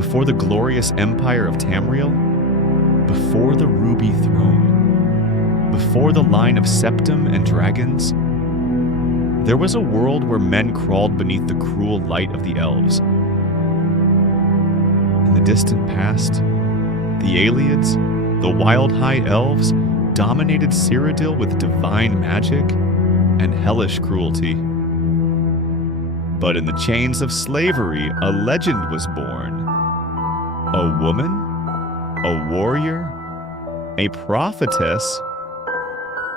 before the glorious empire of Tamriel, before the Ruby Throne, before the line of Septim and dragons, there was a world where men crawled beneath the cruel light of the elves. In the distant past, the Ayleids, the wild high elves, dominated Cyrodiil with divine magic and hellish cruelty. But in the chains of slavery, a legend was born. A woman, a warrior, a prophetess.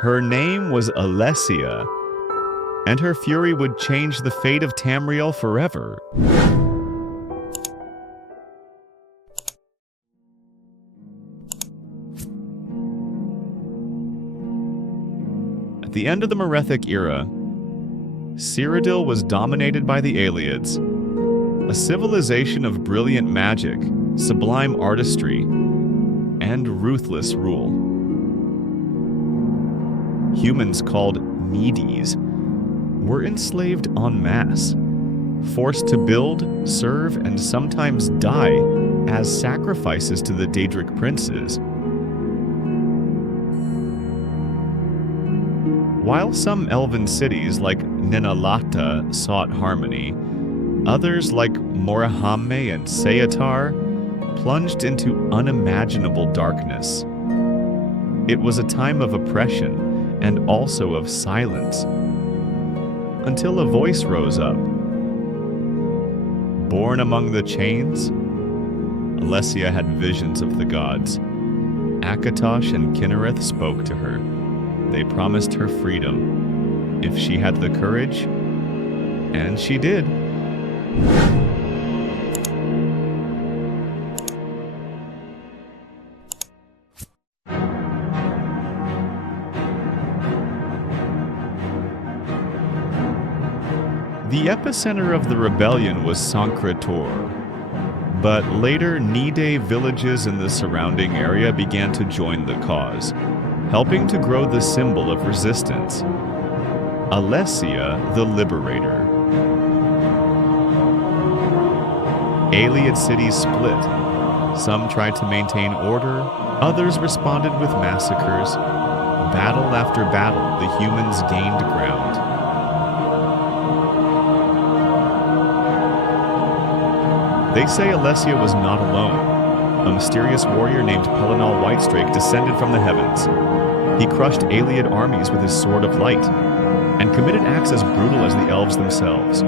Her name was Alessia, and her fury would change the fate of Tamriel forever. At the end of the Merethic era, Cyrodiil was dominated by the Ayleids, a civilization of brilliant magic, sublime artistry, and ruthless rule. Humans called needies were enslaved en masse, forced to build, serve, and sometimes die as sacrifices to the Daedric princes. While some elven cities like Nenalata sought harmony, others like Morahamme and Ceya-Tar plunged into unimaginable darkness. It was a time of oppression and also of silence, until a voice rose up. Born among the chains, Alessia had visions of the gods. Akatosh and Kinnereth spoke to her. They promised her freedom, if she had the courage, and she did. The epicenter of the rebellion was Sancre-Tor, but later Nide villages in the surrounding area began to join the cause, helping to grow the symbol of resistance, Alessia the Liberator. Ayleid cities split. Some tried to maintain order, others responded with massacres. Battle after battle, the humans gained ground. They say Alessia was not alone. A mysterious warrior named Pelinal Whitestrake descended from the heavens. He crushed Ayleid armies with his sword of light, and committed acts as brutal as the elves themselves.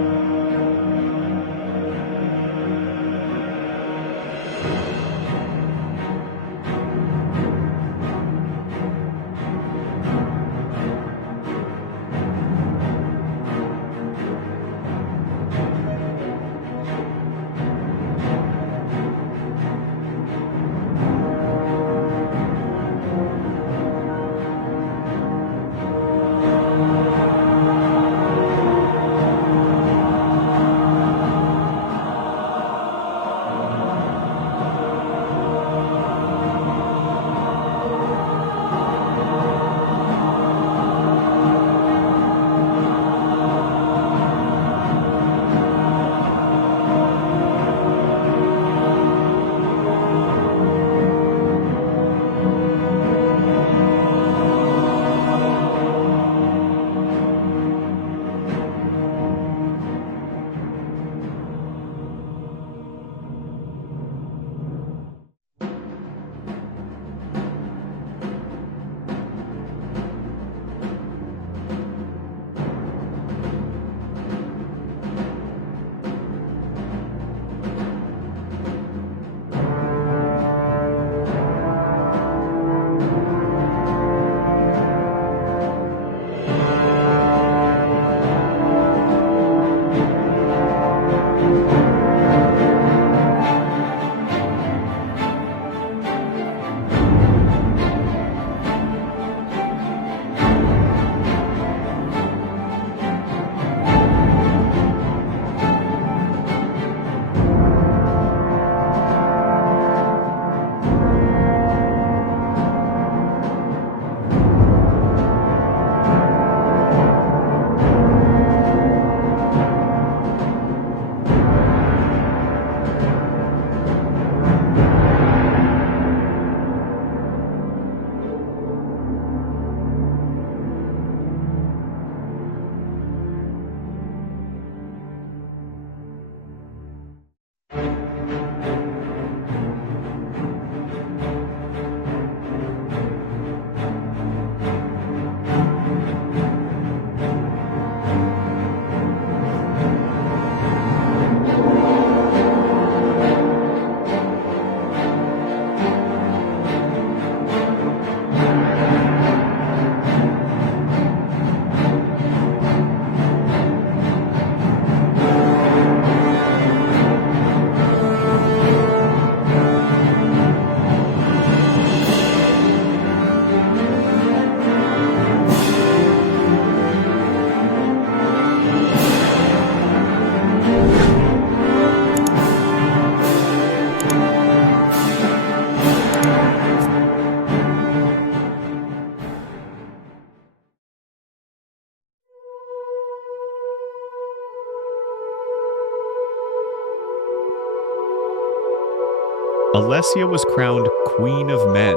Alessia was crowned Queen of Men,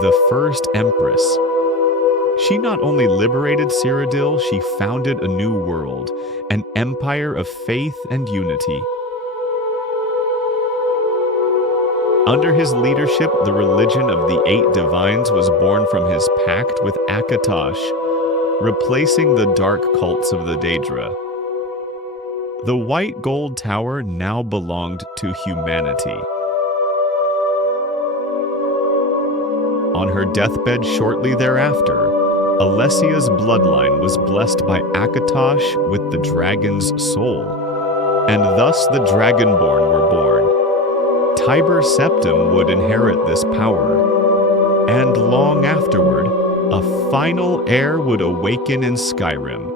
the first Empress. She not only liberated Cyrodiil, she founded a new world, an empire of faith and unity. Under his leadership, the religion of the 8 divines was born from his pact with Akatosh, replacing the dark cults of the Daedra. The white gold tower now belonged to humanity. On her deathbed shortly thereafter, Alessia's bloodline was blessed by Akatosh with the dragon's soul, and thus the Dragonborn were born. Tiber Septim would inherit this power, and long afterward, a final heir would awaken in Skyrim.